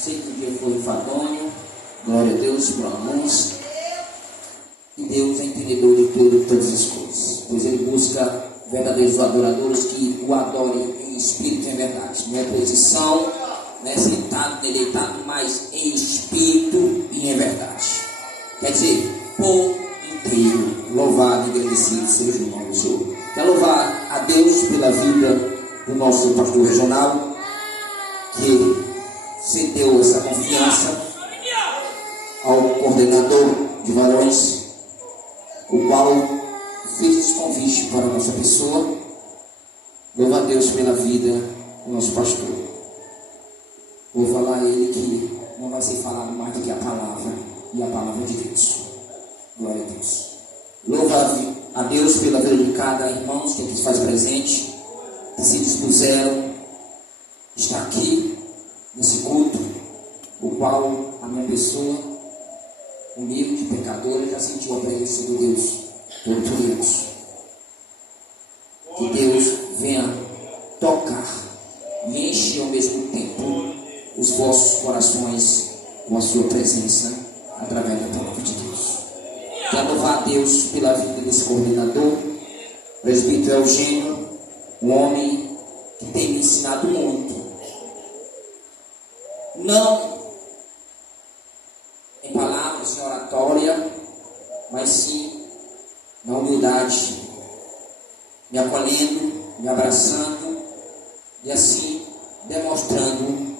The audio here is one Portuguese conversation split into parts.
Sei que o dia foi enfadonho, glória a Deus por alguns, e Deus é entendedor de todas as coisas, pois Ele busca verdadeiros adoradores que o adorem em espírito e em verdade. Não é posição, não é sentado, nem deitado, mas em espírito e em verdade. Quer dizer, por inteiro. Louvado e agradecido seja o nome do Senhor. Quero louvar a Deus pela vida do nosso pastor regional, que cedeu essa confiança ao coordenador de varões, o qual fez esse convite para a nossa pessoa. Louva a Deus pela vida do nosso pastor. Vou falar a ele que não vai ser falado mais do que a palavra, e a palavra de Deus. Glória a Deus. Louva a Deus pela vida de cada irmão que aqui se faz presente, que se dispuseram estar aqui nesse culto, o qual a minha pessoa, humilde, pecadora, já sentiu a presença do Deus Todo-Poderoso. Que Deus venha tocar e encher ao mesmo tempo os vossos corações com a sua presença através da palavra de Deus. Quero louvar a Deus pela vida desse coordenador, presbítero Eugênio, um homem que tem me ensinado muito. Não em palavras, em oratória, mas sim na humildade, me acolhendo, me abraçando e assim demonstrando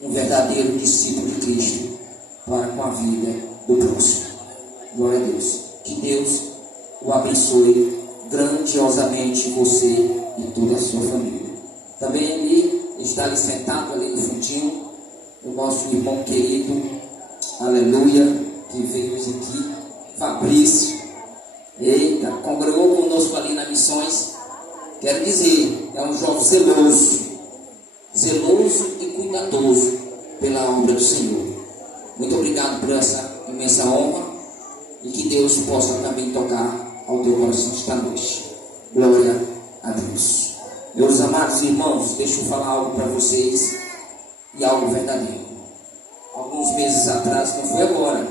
um verdadeiro discípulo de Cristo para com a vida do próximo. Glória a Deus. Que Deus o abençoe grandiosamente, você e toda a sua família. Também ali está ali sentado ali no fundinho o nosso irmão querido, aleluia, que veio aqui, Fabrício. Eita, congregou conosco ali nas missões. Quero dizer, é um jovem zeloso e cuidadoso pela obra do Senhor. Muito obrigado por essa imensa honra, e que Deus possa também tocar ao teu coração esta noite. Glória a Deus. Meus amados irmãos, deixa eu falar algo para vocês, e algo verdadeiro. Alguns meses atrás, não foi agora,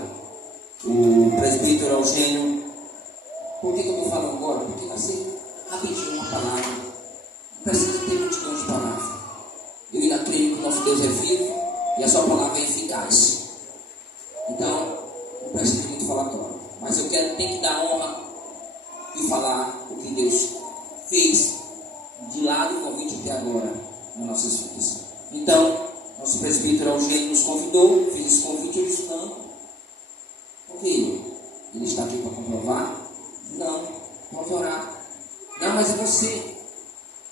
o presbítero Eugênio, por que eu estou falando agora? Porque vai ser rapidinho uma palavra, não precisa ter multidão de palavras. Eu ainda creio que o nosso Deus é vivo e a sua palavra é eficaz. Então, não precisa muito falatório, mas eu tenho que dar honra e falar o que Deus fez de lá do convite até agora nas nossas vidas. Então, nosso presbítero Eugênio nos convidou, fez esse convite. Eu disse: não, ok, ele está aqui para comprovar? Não, pode orar. Não, mas é você.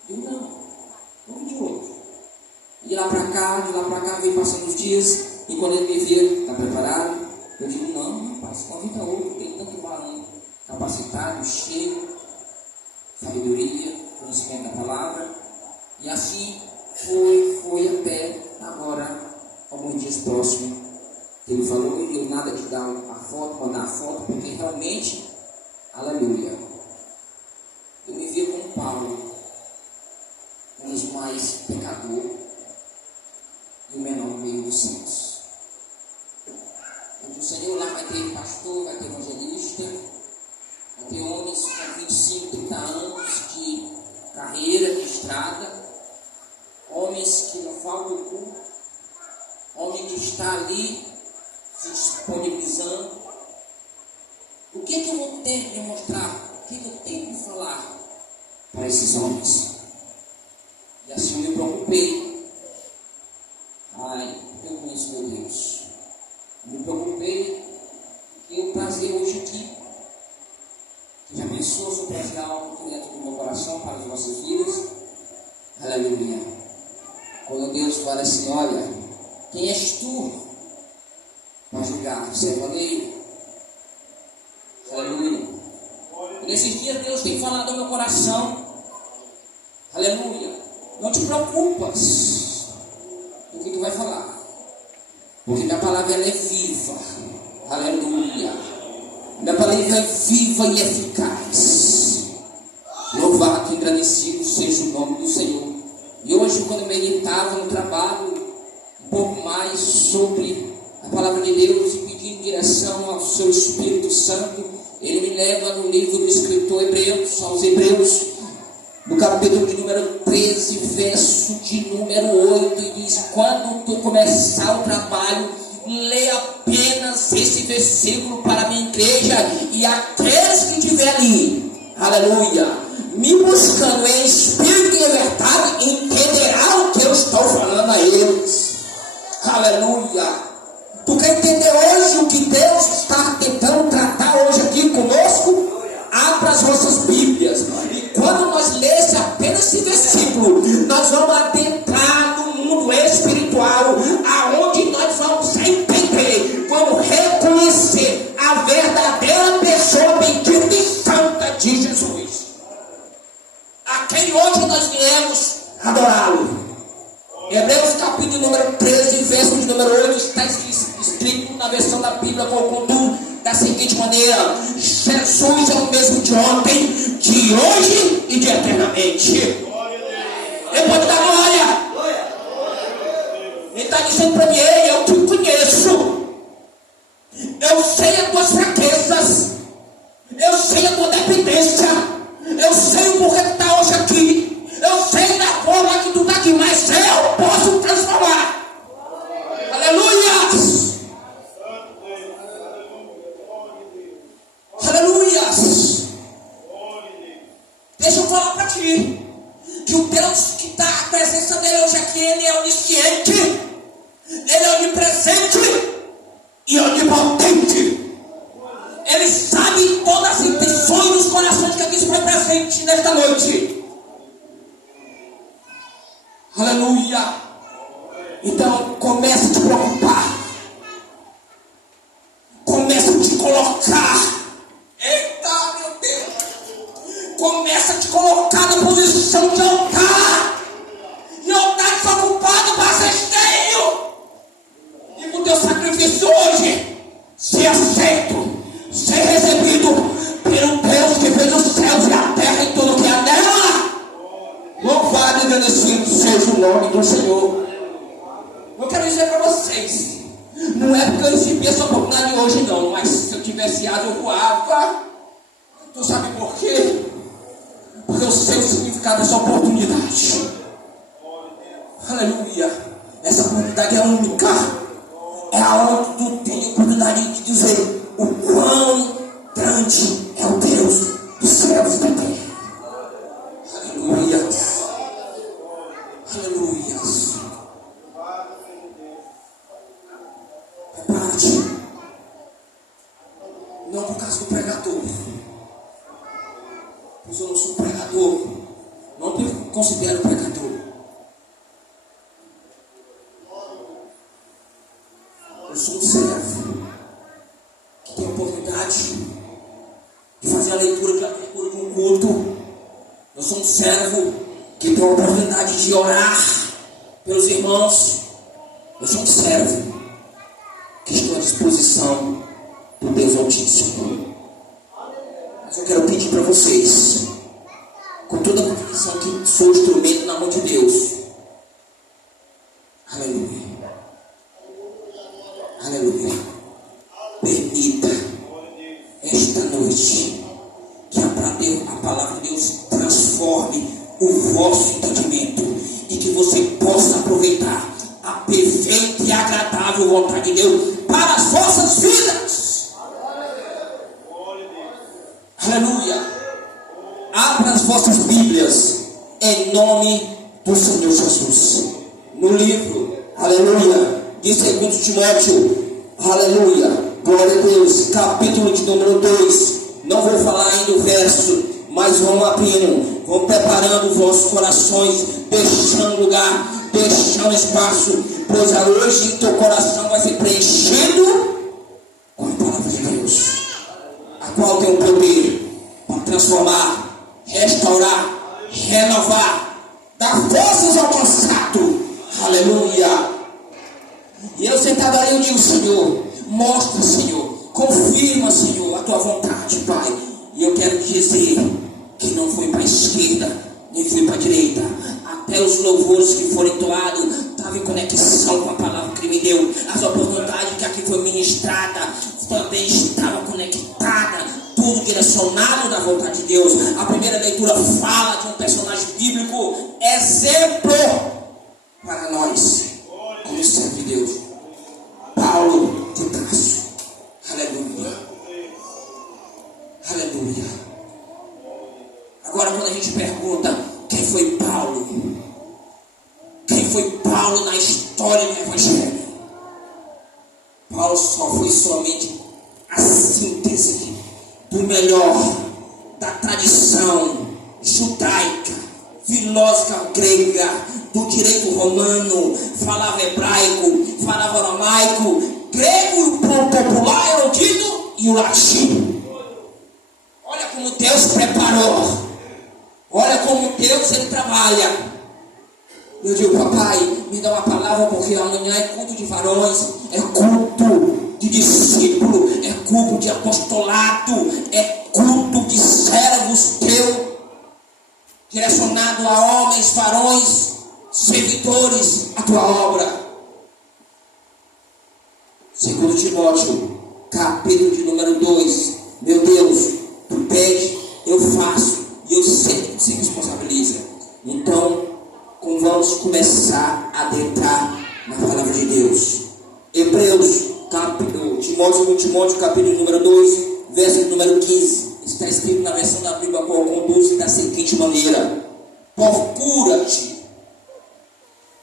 Eu não, vamos de outro. De lá para cá, veio passando os dias, e quando ele me viu, está preparado? Eu digo: não, rapaz, convida outro, tem tanto varão capacitado, cheio, sabedoria, conhecimento da palavra. E assim foi até agora, alguns dias próximos, que ele falou, e eu nada de dar a foto, mandar a foto, porque realmente, aleluia, eu me via como Paulo, um dos mais pecadores e o menor no meio dos santos. O Senhor lá vai ter pastor, vai ter evangelista, vai ter homens com 25, 30 anos de carreira, de estrada, homens que não faltam o culto, homem que está ali se disponibilizando. O que é que eu vou ter que mostrar? O que é que eu tenho que falar para esses homens? E assim eu me preocupei. Eu conheço meu Deus. Me preocupei e eu trazer hoje aqui, que já pensou se eu trazer algo aqui dentro do meu coração para as vossas vidas. Aleluia. Quando Deus fala assim: olha, quem és tu para julgar? Você é vaneiro? Aleluia. E nesses dias Deus tem falado ao meu coração: aleluia, não te preocupas do que tu vai falar, porque minha palavra ela é viva. Aleluia. Minha palavra é viva e eficaz. Louvado e agradecido seja o nome do Senhor. E hoje, quando eu meditava no trabalho, pouco mais sobre a palavra de Deus e pedindo direção ao seu Espírito Santo, ele me leva no livro do escritor Hebreus, aos Hebreus, no capítulo de número 13, verso de número 8, e diz: quando tu começar o trabalho, lê apenas esse versículo para a minha igreja, e aqueles que estiver ali, aleluia, me buscando em espírito e em verdade, entenderá o que eu estou falando a eles. Aleluia. Tu quer entender hoje o que Deus está tentando tratar hoje aqui conosco? Abra as vossas Bíblias, e quando nós lemos apenas esse versículo, nós vamos adentrar no mundo espiritual, aonde nós vamos entender, vamos reconhecer a verdadeira pessoa bendita e santa de Jesus, a quem hoje nós viemos adorá-lo. Hebreus capítulo número 13, verso de número 8, está escrito na versão da Bíblia Concordum da seguinte maneira: Jesus é o mesmo de ontem, de hoje e de eternamente. Ele pode dar glória. Ele está dizendo para mim: ei, eu te conheço, eu sei as tuas fraquezas, eu sei a tua dependência, eu sei o porquê que está hoje aqui, eu sei da forma que tu está aqui, mas eu posso transformar. Aleluia. Aleluia. Deixa eu falar para ti que o Deus que está a presença dele hoje aqui, ele é onisciente, ele é onipresente e onipotente. Ele sabe todas as intenções dos corações que aqui se foi presente nesta noite. Aleluia. Então comece a te preocupar, comece a te colocar, eita meu Deus, comece a te colocar na posição de altar, e altar desocupado para ser cheio, e com o teu sacrifício hoje ser aceito, ser recebido pelo Deus que fez os céus e a terra e tudo que há nela. Louvado e agradecido seja o nome do Senhor. Eu quero dizer para vocês, não é porque eu recebi essa oportunidade hoje não, mas se eu tivesse asa eu voava. Tu sabe por quê? Porque eu sei o significado dessa oportunidade. Aleluia. Essa oportunidade é única. É aonde tu tem a oportunidade de dizer o quão grande é o Deus dos céus e da terra. Aleluia. Aleluia. Prepare-te. Não por causa do pregador, pois eu não sou pregador, não me considero pregador. Eu sou um servo que tem a oportunidade de fazer a leitura de um culto. Eu sou um servo que tem a oportunidade de orar pelos irmãos. Eu sou um servo que estou à disposição do Deus Altíssimo. Mas eu quero pedir para vocês, com toda a convicção, que sou instrumento na mão de Deus. Aleluia. Aleluia. Permita esta noite que a palavra de Deus transforme o vosso entendimento e que você possa aproveitar a perfeita e agradável vontade de Deus para as vossas vidas. Aleluia. Abra as vossas Bíblias em nome do Senhor Jesus. No livro, aleluia, de 2 Timóteo, aleluia, glória a Deus, capítulo de número 2. Não vou falar ainda o verso, mas vão abrindo, vão preparando os vossos corações, deixando lugar, deixando espaço, pois hoje teu coração vai ser preenchido com a palavra de Deus, a qual tem o poder para transformar, restaurar, renovar, dar forças ao cansado. Aleluia. E eu sentado ali, eu digo: Senhor, mostra, Senhor, confirma, Senhor, a tua vontade, Pai. E eu quero dizer que não foi para a esquerda, nem foi para a direita. Até os louvores que foram entoados estavam em conexão com a palavra Deus. As oportunidades que aqui foi ministrada também estavam conectadas, tudo direcionado na vontade de Deus. A primeira leitura fala de um personagem bíblico, exemplo para nós, como servo de Deus, Paulo de Tarso. Aleluia. Aleluia. Agora, quando a gente pergunta quem foi Paulo, quem foi Paulo na história do Evangelho? Paulo só foi somente a síntese do melhor da tradição judaica, filosófica grega, do direito romano, falava hebraico, falava aramaico, grego, o popular era o dito e o latim. Olha como Deus preparou, olha como Deus ele trabalha. Eu digo, papai, me dá uma palavra, porque amanhã é culto de varões, é culto de discípulo, é culto de apostolado, é culto de servos teu, direcionado a homens, varões, servidores, a tua obra. Segundo Timóteo, capítulo de número 2, meu Deus, tu pede, eu faço, e eu sei que se responsabiliza. Então, vamos começar a adentrar na palavra de Deus. Hebreus, Timóteo, capítulo número 2, verso número 15. Está escrito na versão da Bíblia qual conduz da seguinte maneira: procura-te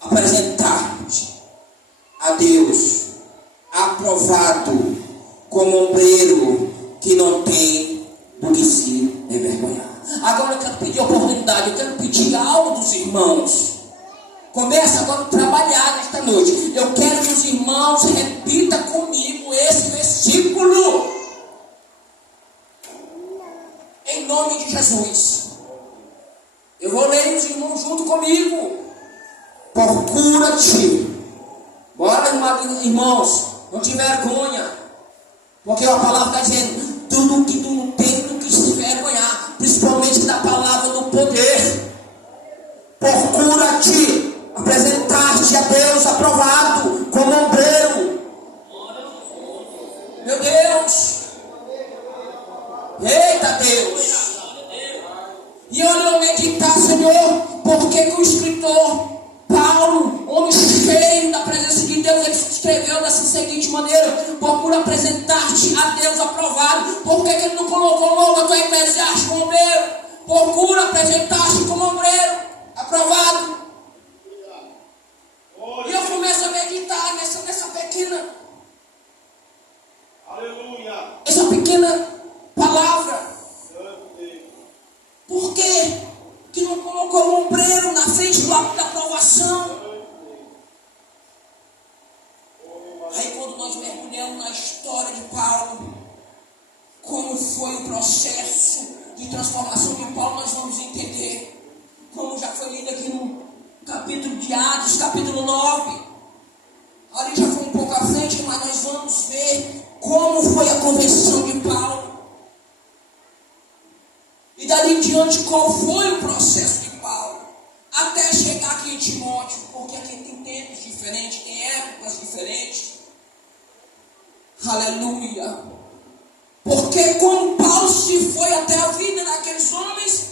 apresentar-te a Deus aprovado como obreiro que não tem do que se envergonhar. Agora eu quero pedir oportunidade, eu quero pedir algo dos irmãos. Começa agora a trabalhar nesta noite. Eu quero que os irmãos repitam comigo esse versículo. Em nome de Jesus. Eu vou ler os irmãos junto comigo. Procura-te. Bora, irmãos. Não te vergonha. Porque a palavra está dizendo: tudo que tu não tem, do que se vergonhar. Principalmente da palavra do poder. Procura-te apresentar-te a Deus aprovado como obreiro. Meu Deus. Eita Deus. E olha onde é que está, Senhor. Porque que o escritor Paulo, homem cheio da presença de Deus, ele escreveu dessa seguinte maneira: procura apresentar-te a Deus aprovado. Por que ele não colocou logo a tua Eclesiastes como obreiro? Procura apresentar-te como obreiro aprovado. E eu começo a meditar nessa pequena, aleluia, essa pequena palavra. Por quê que não colocou o obreiro na frente do ato da aprovação? Aí quando nós mergulhamos na história de Paulo, como foi o processo de transformação de Paulo, nós vamos entender. Como já foi lido aqui no capítulo de Atos, capítulo 9. Ali já foi um pouco à frente, mas nós vamos ver como foi a conversão de Paulo. E dali em diante, qual foi o processo de Paulo. Até chegar aqui em Timóteo, porque aqui tem tempos diferentes, tem épocas diferentes. Aleluia. Porque como Paulo se foi até a vida daqueles homens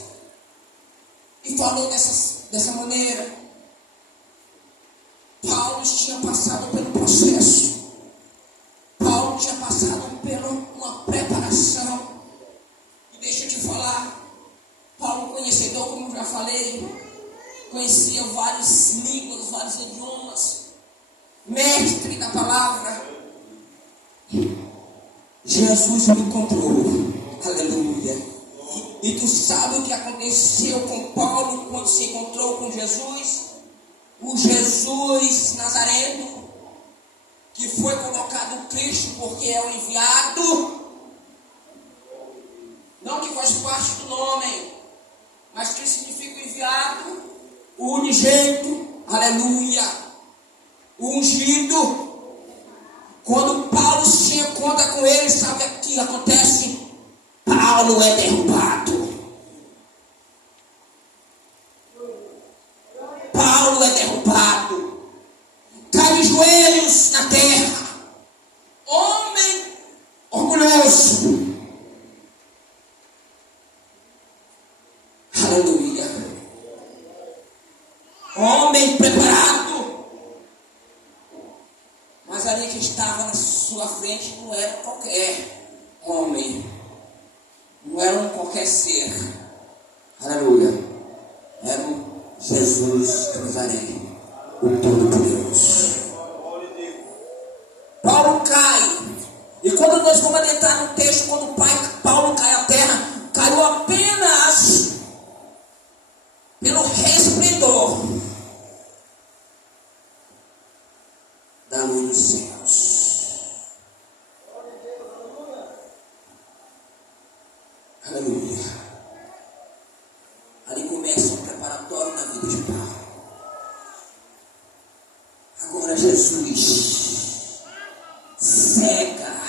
e falou dessa maneira, Paulo tinha passado pelo processo. Paulo tinha passado por uma preparação. E deixa eu te falar, Paulo, conhecedor, como eu já falei, conhecia várias línguas, vários idiomas, mestre da palavra. Jesus o encontrou. Aleluia. E tu sabe o que aconteceu com Paulo quando se encontrou com Jesus? O Jesus Nazareno, que foi colocado Cristo porque é o enviado, não que faz parte do nome, mas que significa o enviado, o unigênito, aleluia, o ungido. Quando Paulo se encontra com ele, sabe o que acontece? Paulo é derrubado. Paulo é derrubado. Cai de joelhos na na terra. Homem orgulhoso. Aleluia. Homem preparado. Mas ali que estava na sua frente não era qualquer homem. Não era um qualquer ser. Aleluia. Era o Jesus de Nazaré, o Todo-Poderoso. Paulo cai. E quando nós vamos adentrar no texto, quando Paulo cai à terra, caiu apenas pelo resplendor da luz dos céus. Aleluia. Ali começa um preparatório na vida de Paulo. Agora Jesus cega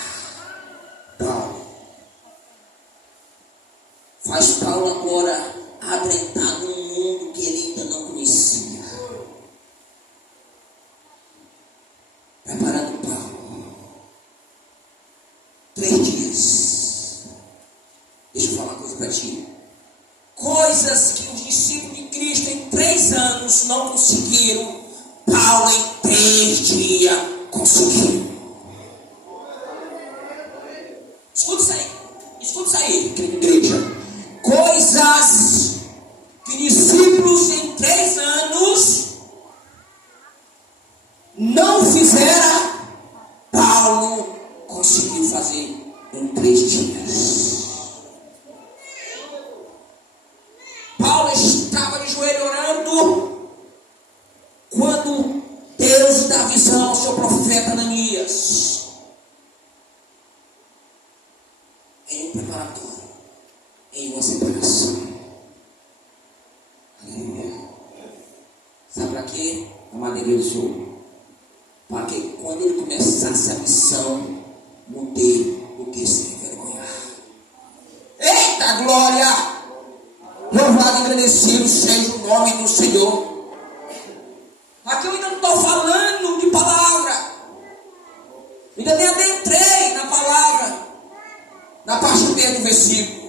Paulo. Faz Paulo agora adentrar num mundo que ele ainda não conhecia. Preparando Paulo. 3 dias. Deixa eu falar uma coisa para ti. Coisas que os discípulos de Cristo em 3 anos não conseguiram, Paulo em 3 dias conseguiu. Escuta isso aí, igreja. Coisas que discípulos em 3 anos não fizeram, Paulo conseguiu fazer em 3 dias. Paulo estava de joelho orando quando Deus dá visão ao seu profeta Ananias. Em um preparatório, em uma separação. Aleluia. Sabe para quê? Amada igreja, para que quando ele começasse a missão, não ter o que se envergonhar. Eita glória! Louvado e agradecido seja o nome do Senhor. Aqui eu ainda não estou falando de palavra. Ainda nem adentrei na palavra. Na parte B do versículo.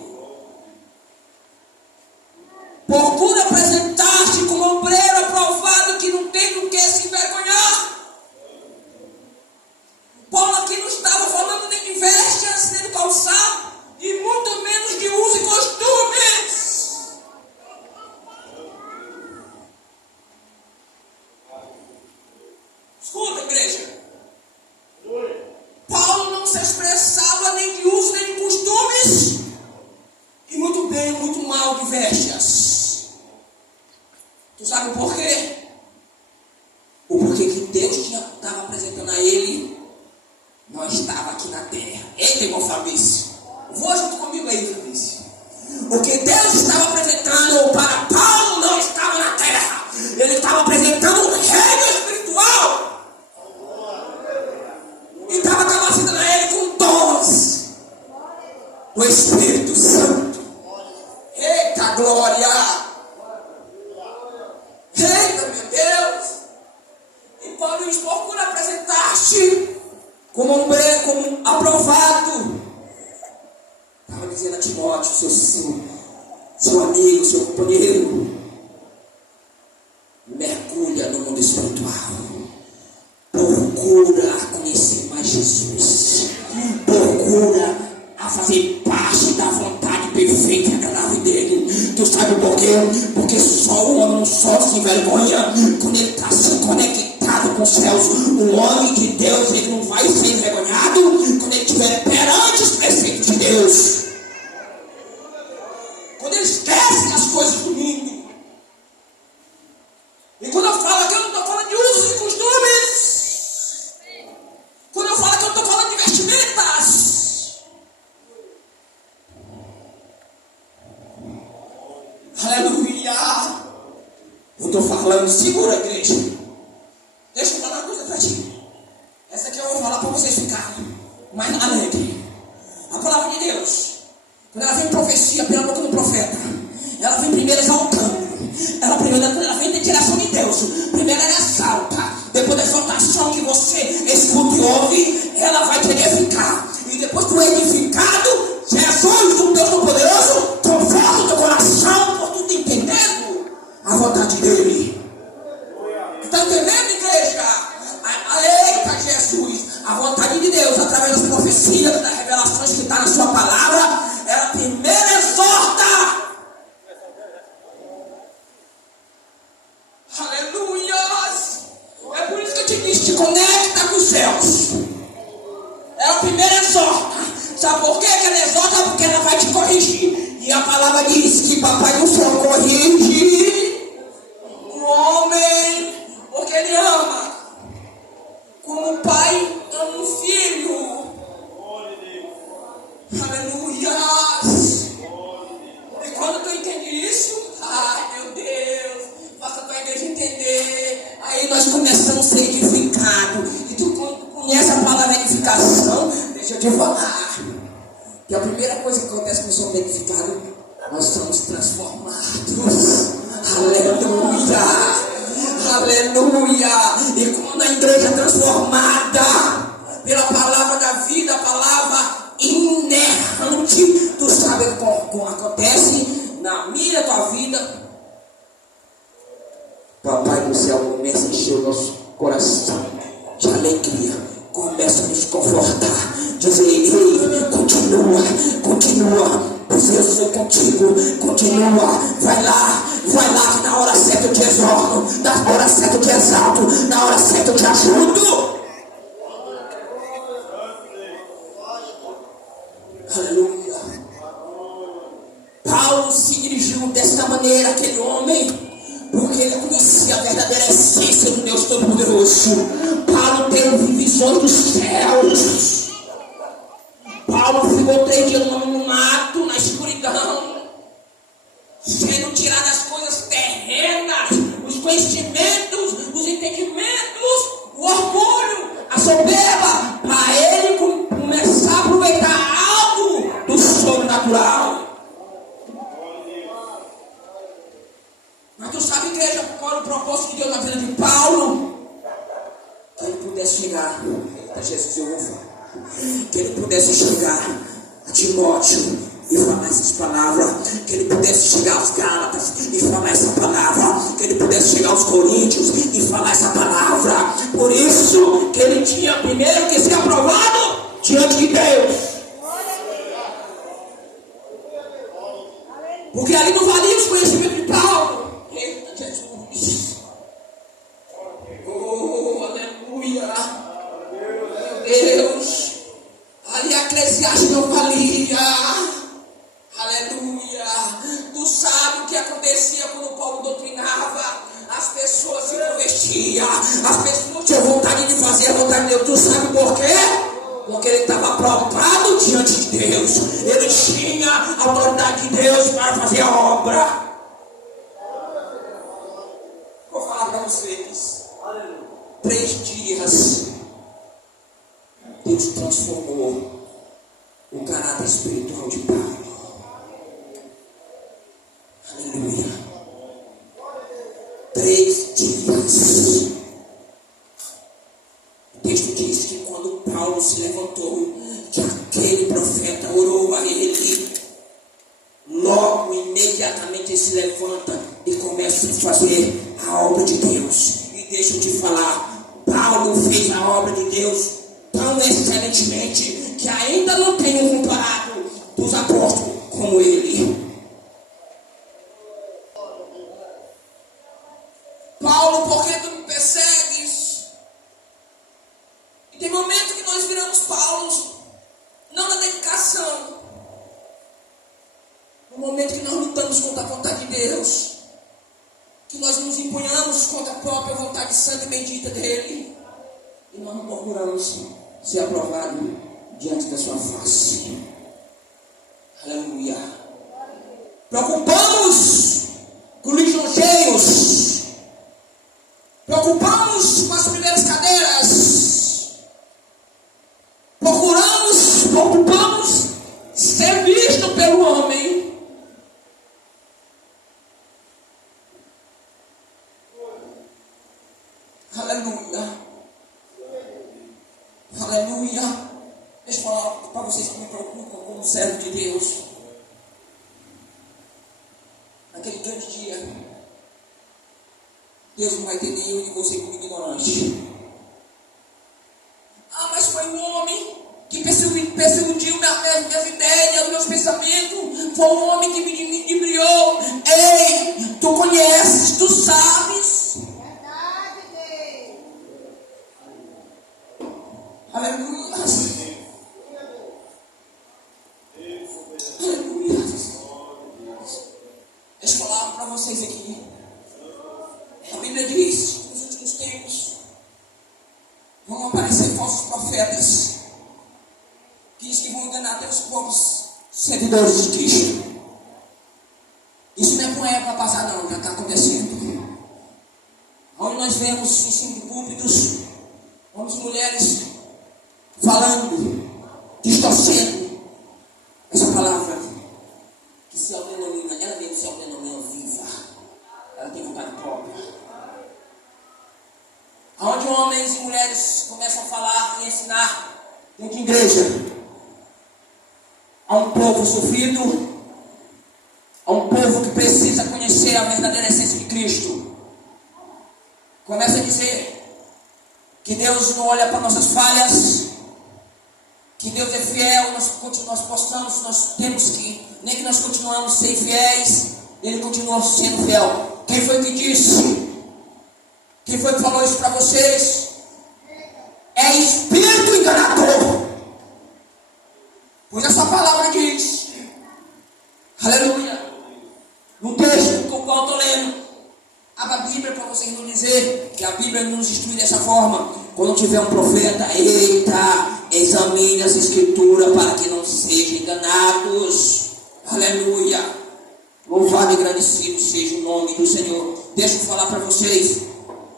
Procura apresentar-te como obreiro aprovado que não tem do que se envergonhar. Paulo aqui não estava falando nem de vestes, nem de calçado, e muito menos de uso e costumes. Escuta, igreja. Paulo não se expressava nem de uso nem de costumes, e muito bem, muito mal de vestes. Tu sabe o porquê? O porquê que Deus estava apresentando a ele, não estava aqui na terra. Eita, irmão Fabrício, vou junto comigo aí, Fabrício. O que Deus estava apresentando para Paulo não estava na terra. Ele estava apresentando um reino espiritual. E estava capacitando a ele com dons do Espírito Santo. Eita glória! Eita meu Deus! E Paulo diz: procura apresentar-te como um obreiro, como um aprovado. Estava dizendo a Timóteo, seu amigo, seu companheiro, mergulha no mundo espiritual. Procura conhecer mais Jesus. Procura a fazer parte da vontade perfeita e agradável dele. Tu sabe por quê? Porque só o homem só se envergonha quando ele está se conectado com os céus. O homem de Deus, ele não vai ser envergonhado quando ele estiver perante os preceitos de Deus. Quando ele esquece as coisas do mundo. E quando eu falo aqui, eu não estou falando de usos e costumes. Quando eu falo aqui, eu não estou falando de vestimentas. Aleluia. Eu estou falando, segura, igreja. Deixa eu falar uma coisa para ti. Essa aqui eu vou falar para vocês ficarem mais alegre. A palavra de Deus, quando ela vem profecia pela boca do profeta, ela vem primeiro exaltando. Ela vem da direção de Deus. Primeiro ela exalta. Depois da exaltação que você escuta e ouve, ela vai te edificar. E depois que tu é edificado, Jesus, o Deus Todo-Poderoso, conforta o teu coração, por tu entendendo a vontade dele. Está entendendo, igreja? Eita, Jesus, a vontade de Deus, através das profecias, das revelações que está na sua palavra, ela primeiro exorta. Aleluias! É por isso que eu te disse, te conecta com os céus. Ela primeiro exorta. Sabe por quê que ela exorta? Porque ela vai te corrigir. E a palavra diz que Papai do Céu corrige o homem, porque ele ama. Como o pai ama um filho. Aleluia! E quando tu entende isso, ai meu Deus, faça a tua igreja entender. Aí nós começamos a ser edificados. E tu conhece a palavra edificação? Deixa eu te falar. Que a primeira coisa que acontece quando somos edificados, nós somos transformados. Aleluia! Aleluia! E quando a igreja é transformada pela palavra da vida, a palavra inerrante, tu sabe como acontece na minha e tua vida. Papai do Céu começa a encher o nosso coração de alegria, começa a nos confortar, dizer: ei, continua, eu sou contigo, continua, vai lá, que na hora certa eu te exorto, na hora certa eu te exalto, na hora certa eu te ajudo. Aleluia. Paulo se dirigiu desta maneira àquele homem, porque ele conhecia a verdadeira essência do Deus Todo-Poderoso. Paulo teve visões dos céus. Paulo ficou 3 dias no mato, na escuridão, sendo tirado as coisas terrenas, os conhecimentos, os entendimentos, o orgulho, a soberba, para ele começar a aproveitar algo do sobrenatural. Mas tu sabe, igreja, qual era o propósito de Deus na vida de Paulo? Que ele pudesse chegar a Jesus, eu vou falar. Que ele pudesse chegar a Timóteo e falar essas palavras, que ele pudesse chegar aos Gálatas e falar essa palavra, que ele pudesse chegar aos Coríntios e falar essa palavra. Por isso que ele tinha primeiro que ser aprovado diante de Deus, porque ali não valia os conhecimentos de Paulo. Eita, Jesus! Oh, aleluia! Meu Deus! Ali a Eclesiastes não valia. Aleluia. Tu sabe o que acontecia quando Paulo doutrinava? As pessoas se convertiam. As pessoas tinham vontade de fazer a vontade de Deus. Tu sabe por quê? Porque ele estava aprovado diante de Deus. Ele tinha a autoridade de Deus para fazer a obra. Vou falar para vocês. 3 dias Deus transformou o caráter espiritual de Paulo. Aleluia. 3 dias. O texto diz que quando Paulo se levantou, que aquele profeta orou a ele, logo, imediatamente ele se levanta e começa a fazer a obra de Deus. E deixa eu te falar, Paulo fez a obra de Deus tão excelentemente que ainda não tenho comparado dos apóstolos como ele. Paulo, por que tu me persegues? E tem momentos que nós viramos Paulos, não na dedicação, no momento que nós lutamos contra a vontade de Deus, que nós nos empunhamos contra a própria vontade santa e bendita dele, e nós não procuramos ser aprovado diante da sua face. Aleluia. Preocupamos com os lisonjeiros, preocupamos com as primeiras cadeiras, preocupamos ser visto pelo homem. Aleluia. Aleluia. Deixa eu falar para vocês que me preocupam como servo de Deus. Naquele grande dia, Deus não vai ter nenhum de você como ignorante. Ah, mas foi um homem que perseguiu minhas ideias, meus pensamentos. Foi um homem que me ludibriou. Ei, tu conheces, tu sabes. Verdade, Deus. Aleluia. Deixa eu falar para vocês aqui. A Bíblia diz que nos últimos tempos vão aparecer falsos profetas que diz que vão enganar até os próprios servidores de Cristo. Isso não é para uma época passada, não, já está acontecendo. Onde nós vemos em cima de púlpitos homens e mulheres falando, distorcendo essa palavra que se autodenomina, ela mesmo se autodenomina viva. Ela tem vontade própria. Onde homens e mulheres começam a falar e ensinar dentro de igreja a um povo sofrido, a um povo que precisa conhecer a verdadeira essência de Cristo. Começa a dizer que Deus não olha para nossas falhas, que Deus é fiel, nós possamos, nós temos que, nem que nós continuamos a ser fiéis, Ele continua sendo fiel. Quem foi que disse? Quem foi que falou isso para vocês? É espírito enganador. Pois essa palavra diz, aleluia, no texto com o qual estou lendo, abra a Bíblia para vocês não dizer que a Bíblia nos instrui dessa forma. Quando tiver um profeta, eita, examine as escrituras para que não sejam enganados. Aleluia. Louvado e agradecido seja o nome do Senhor. Deixa eu falar para vocês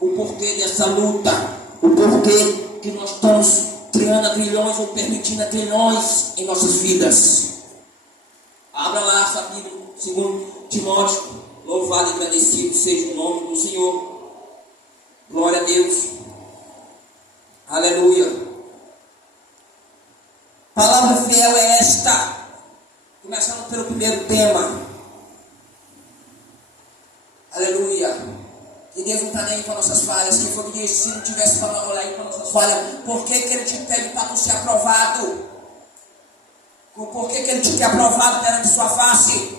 o porquê dessa luta, o porquê que nós estamos criando trilhões ou permitindo trilhões em nossas vidas. Abra lá essa Bíblia, segundo Timóteo. Louvado e agradecido seja o nome do Senhor. Glória a Deus. Aleluia. Palavra fiel é esta. Começando pelo primeiro tema. Aleluia. Que Deus não está nem aí para nossas falhas. Quem foi que disse, se não tivesse para olhar aí para nossas falhas, por que Ele te pede para tu ser aprovado? Por que Ele te quer aprovado perante sua face?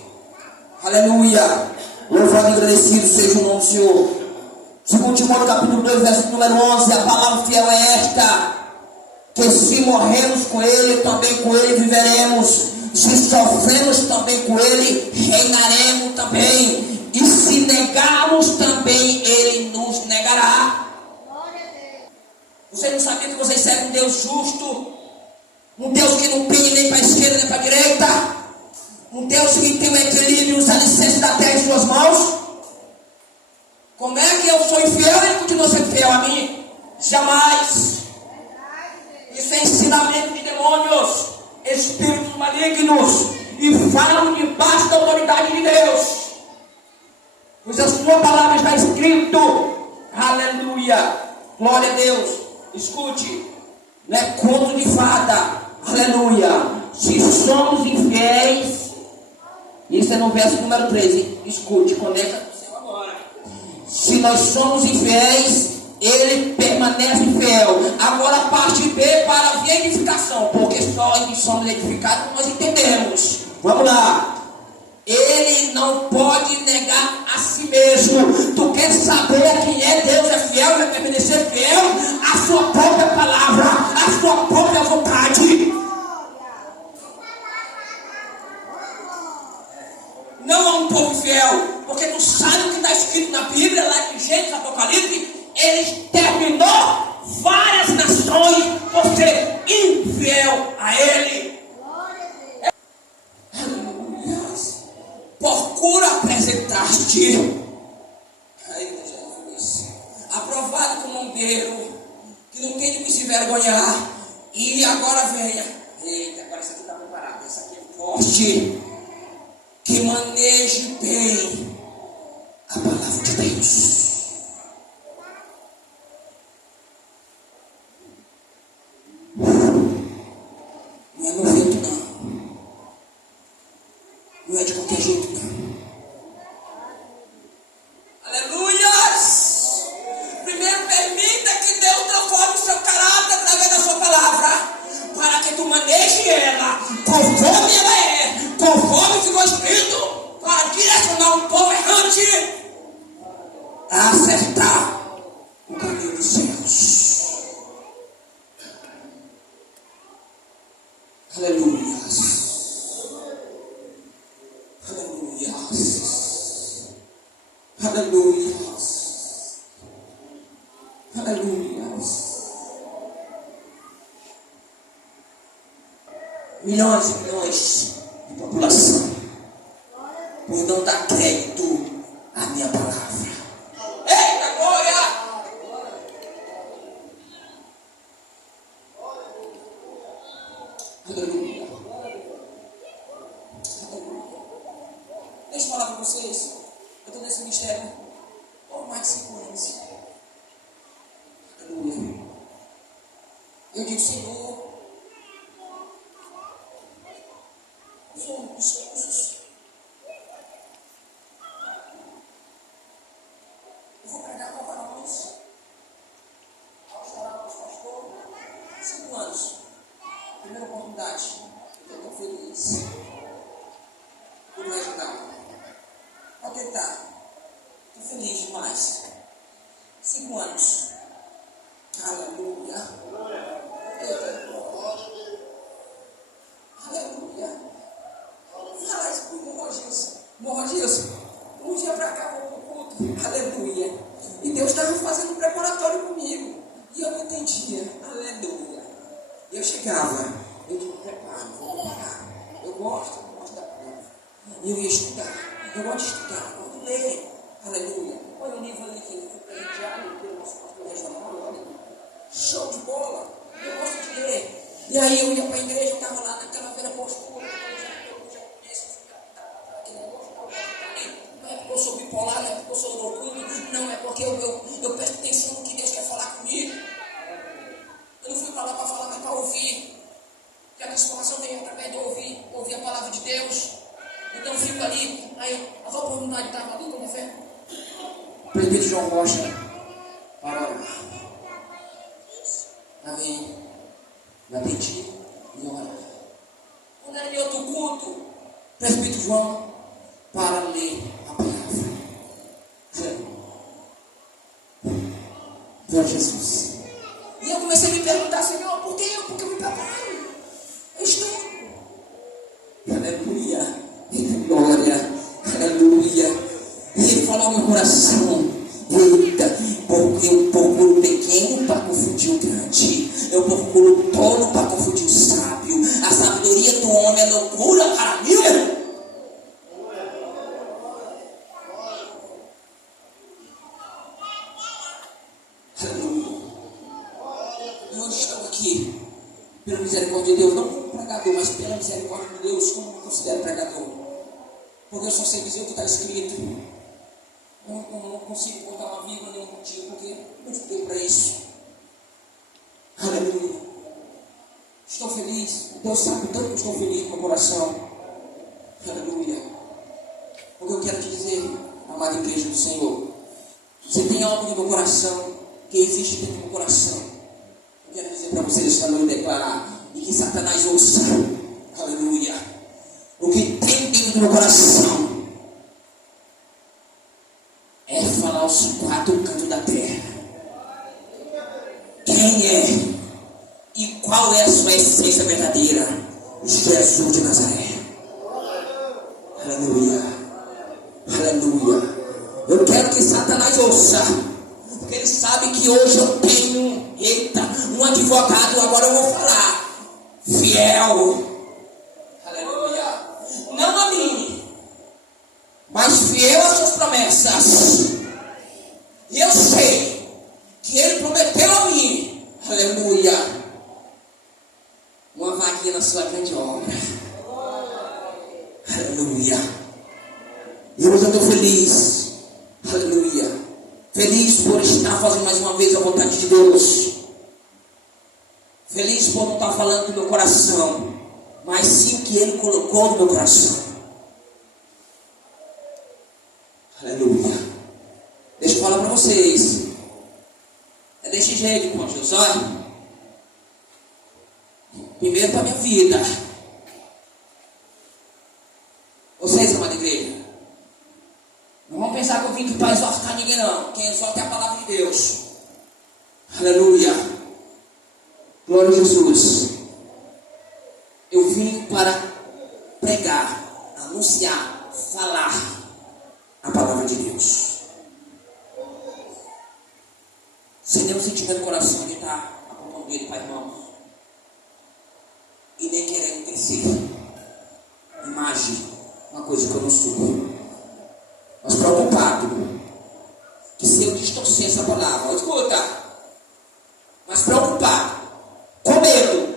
Aleluia. Louvado e agradecido seja o nome do Senhor. Segundo Timóteo capítulo 2, verso número 11. A palavra fiel é esta: que se morremos com Ele, também com Ele viveremos. Se sofremos também com Ele, reinaremos também. E se negarmos também, Ele nos negará. Você não sabia que vocês servem um Deus justo? Um Deus que não pende nem para a esquerda nem para a direita? Um Deus que tem o equilíbrio e os alicerces da terra em suas mãos? Como é que eu sou infiel e ele continua sendo fiel a mim? Jamais. Isso é ensinamento de demônios, espíritos malignos, e falam debaixo da autoridade de Deus. Pois a sua palavra está escrito. Aleluia. Glória a Deus. Escute. Não é conto de fada. Aleluia. Se somos infiéis, isso é no verso número 13. Escute, conecta com o céu agora. Se nós somos infiéis, Ele permanece fiel. Agora a parte B para a edificação, porque só em que somos edificados nós entendemos. Vamos lá. Ele não pode negar a si mesmo. Tu quer saber quem é Deus? É fiel, vai permanecer fiel à sua própria palavra, à sua própria vontade. Não a um povo fiel, porque tu sabe o que está escrito na Bíblia, lá em Gênesis, Apocalipse. Ele terminou várias nações por ser infiel a Ele. Procura apresentar-te aprovado como um bombeiro, que não tem de que se vergonhar. E agora venha. Eita, agora isso aqui está preparado. Essa aqui é forte. Que maneje bem a palavra de Deus. Aleluia. Aleluia. Aleluia. Aleluia. Milhões e milhões de população por não dar crédito à minha palavra. Eita glória! Aleluia. Aleluia. Deixa eu falar para vocês. Eu estou nesse ministério por mais de 5 anos. Aleluia. Eu digo, Senhor, os cursos. Eu vou pregar com varões. Ao chorar com os pastores. 5 anos. Primeira oportunidade. Eu estou feliz. Vou me ajudar. Vou tentar. Estou feliz demais. 5 anos. Aleluia. Eita. Aleluia. Fala isso para o irmão Gilson. Irmão Gilson, um dia para cá vou para o culto. Aleluia. E Deus estava fazendo um preparatório comigo. E eu não entendia. Aleluia. E eu chegava. Eu digo, preparo, vou preparar. Eu gosto da palavra. E eu ia estudar. Eu gosto de estudar. Eu gosto de ler. Aleluia. Olha o livro ali que eu fui presenteado pelo nosso pastor regional. Olha. Show de bola. Eu gosto de ler. E aí eu ia para a igreja, eu estava lá naquela velha postura. Não é porque eu sou bipolar, não é porque eu sou loucura, não, é porque eu presto atenção no que Deus quer falar comigo. Eu não fui para lá para falar, mas para ouvir. Que a transformação vem através de ouvir a palavra de Deus. Então eu fico ali, aí a oportunidade estava ali, como fé. Presbítero João Rocha, para orar. Amém. Me atendi e ora. Quando era em outro culto, presbítero João, para ler a palavra. Senhor Jesus. E eu comecei a me perguntar, Senhor, por que eu? Porque eu me preparo. Eu estudo. Aleluia. Glória. Aleluia. E ele falou no meu coração. Eita, porque eu procuro pequeno para confundir o grande. Eu procuro tolo para confundir o sábio. A sabedoria do homem é loucura para mim. Aleluia. E hoje estou aqui, pela misericórdia de Deus, não como pregador, mas pela misericórdia de Deus, como me considero pregador. Porque eu só sei dizer o que está escrito. Eu não consigo contar uma vírgula nenhum motivo, porque não estudei para isso. Aleluia. Estou feliz. Deus sabe o tanto que estou feliz no meu coração. Aleluia. O que eu quero te dizer, amada igreja do Senhor, você tem algo no meu coração que existe dentro do meu coração. Eu quero dizer para vocês esta noite, declarar, e que Satanás ouça. Aleluia. O que tem dentro do meu coração é falar aos 4 cantos da terra. Quem é e qual é a sua essência verdadeira? Jesus de Nazaré. Aleluia. Aleluia. Eu quero que Satanás ouça, porque ele sabe que hoje eu tenho, um advogado, agora eu vou falar, fiel. Aleluia. Não a mim, mas fiel às suas promessas. E eu sei que ele prometeu a mim, aleluia, uma vaguinha na sua grande obra. Aleluia. E hoje eu estou feliz, aleluia, feliz por estar fazendo mais uma vez a vontade de Deus, feliz por não estar falando do meu coração, mas sim o que Ele colocou no meu coração. Aleluia. Deixa eu falar para vocês, é desse jeito, irmãos, olha. Primeiro para a minha vida. Vocês, amada igreja, não vão pensar que eu vim aqui para exortar ninguém, não. Quem exorta é a palavra de Deus. Aleluia. Glória a Jesus. Eu Eu vim para pregar, anunciar, falar a palavra de Deus. Sem nenhum sentimento no coração de estar apontando ele para irmãos. E nem querendo crescer. Imagem, uma coisa que eu não sou. Mas preocupado que se eu distorcer essa palavra, escuta. Mas preocupado, com medo.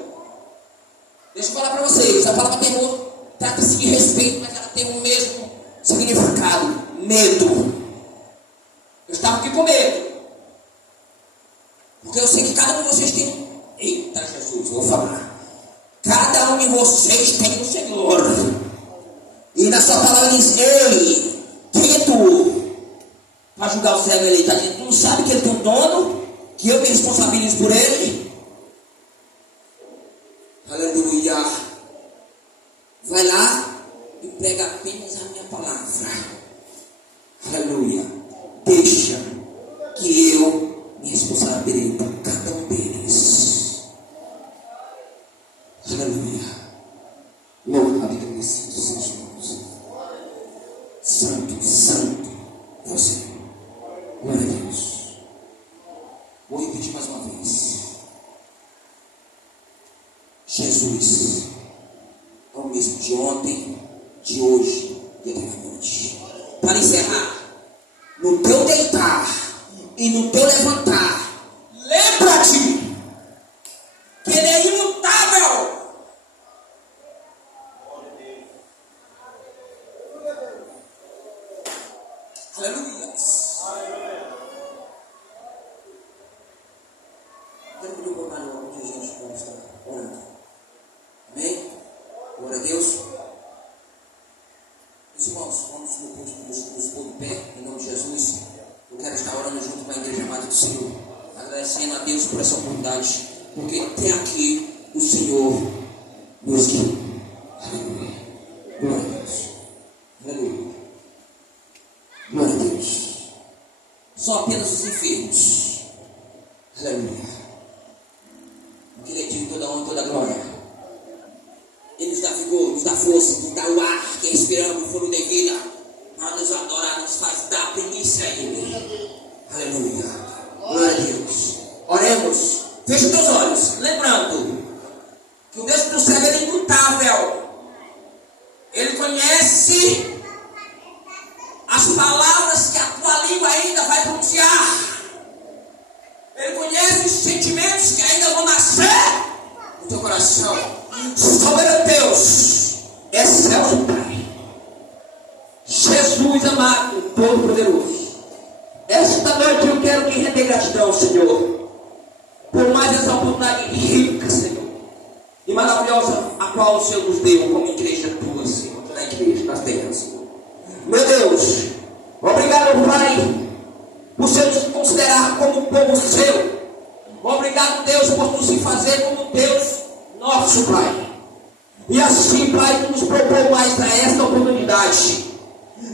Deixa eu falar para vocês, a palavra temor trata-se de respeito, mas ela tem o mesmo significado, medo. Eu estava aqui com medo. Porque eu sei que cada um de vocês tem. Eita Jesus, vou falar. Cada um de vocês tem o Senhor. E na sua palavra diz: ei, quem é tu? Para julgar o cego, ele está dizendo: tu não sabe que ele tem um dono? Que eu me responsabilizo por ele? Aleluia. Vai lá e prega apenas a minha palavra. Aleluia. Deixa que eu me responsabilizo por cada um deles. Aleluia. Louvado e agradecido seus irmãos. Santo, santo é o Senhor. Glória a Deus. Vou repetir mais uma vez. Jesus é o mesmo de ontem, de hoje e eternamente. Para encerrar, no teu deitar e no teu levantar, lembra-te que Ele é imutável. Aleluia. Quero pedir para o irmão que a gente pode estar orando. Amém? Glória a Deus. Meus irmãos, vamos nos pôr de pé, em nome de Jesus. Eu quero estar orando junto com a igreja amada do Senhor, agradecendo a Deus por essa oportunidade, porque até aqui o Senhor nos guiou. Aleluia. Glória a Deus. Aleluia. Glória a Deus. São apenas os enfermos. Aleluia. Porque Ele é digno de toda honra e toda glória. Ele nos dá vigor, nos dá força, nos dá o ar que respiramos, fogo de vida, para nos adorar, nos faz dar primícia a Ele. Aleluia. Glória a Deus. Oremos. Feche os teus olhos, lembrando que o Deus que nos serve é imutável. Ele conhece as palavras que a tua língua ainda vai pronunciar. Ele conhece os sentimentos que ainda vão nascer no teu coração. Soberano Deus, excelso Pai, Jesus amado, todo-poderoso, esta noite eu quero te render gratidão, Senhor, por mais essa oportunidade rica, Senhor, e maravilhosa, a qual o Senhor nos deu como igreja tua, Senhor, na igreja, nas terras, Senhor. Meu Deus, obrigado, Pai, por Senhor nos considerar como povo seu. Obrigado, Deus, por nos fazer como Deus nosso, Pai. E assim, Pai, tu nos propõe mais a esta oportunidade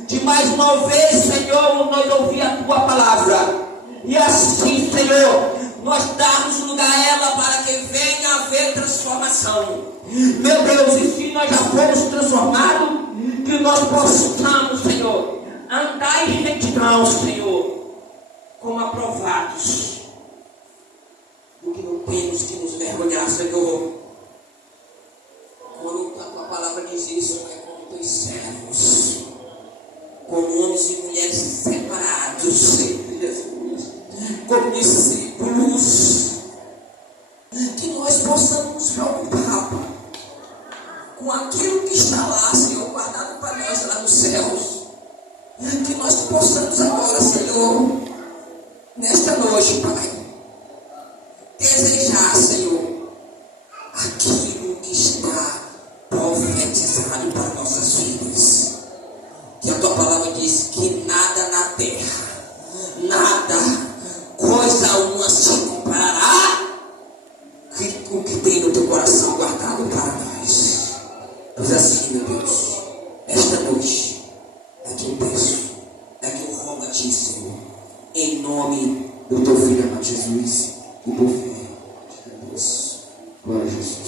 de mais uma vez, Senhor, nós ouvir a tua palavra. E assim, Senhor, nós darmos lugar a ela para que venha a haver transformação. Meu Deus, e se nós já fomos transformados, que nós possamos, Senhor, andar em retidão, Senhor, como aprovados, porque não temos que nos vergonhar, Senhor. Quando a tua palavra diz isso, é como teus servos, como homens e mulheres separados, Senhor Jesus, como discípulos, que nós possamos nos preocupar com aquilo que está lá, Senhor, guardado para nós lá nos céus. Que nós possamos agora, Senhor, nesta noite, Pai, desejar, Senhor, aquilo que está profetizado para nossas vidas. Que a tua palavra diz que nada na terra, nada, coisa alguma se comparará com o que tem no teu coração guardado para nós. Pois assim, meu Deus, esta noite é que eu peço, é que eu rogo a ti, Senhor, em nome do teu filho amado Jesus, e por fé de Deus. Glória a Jesus.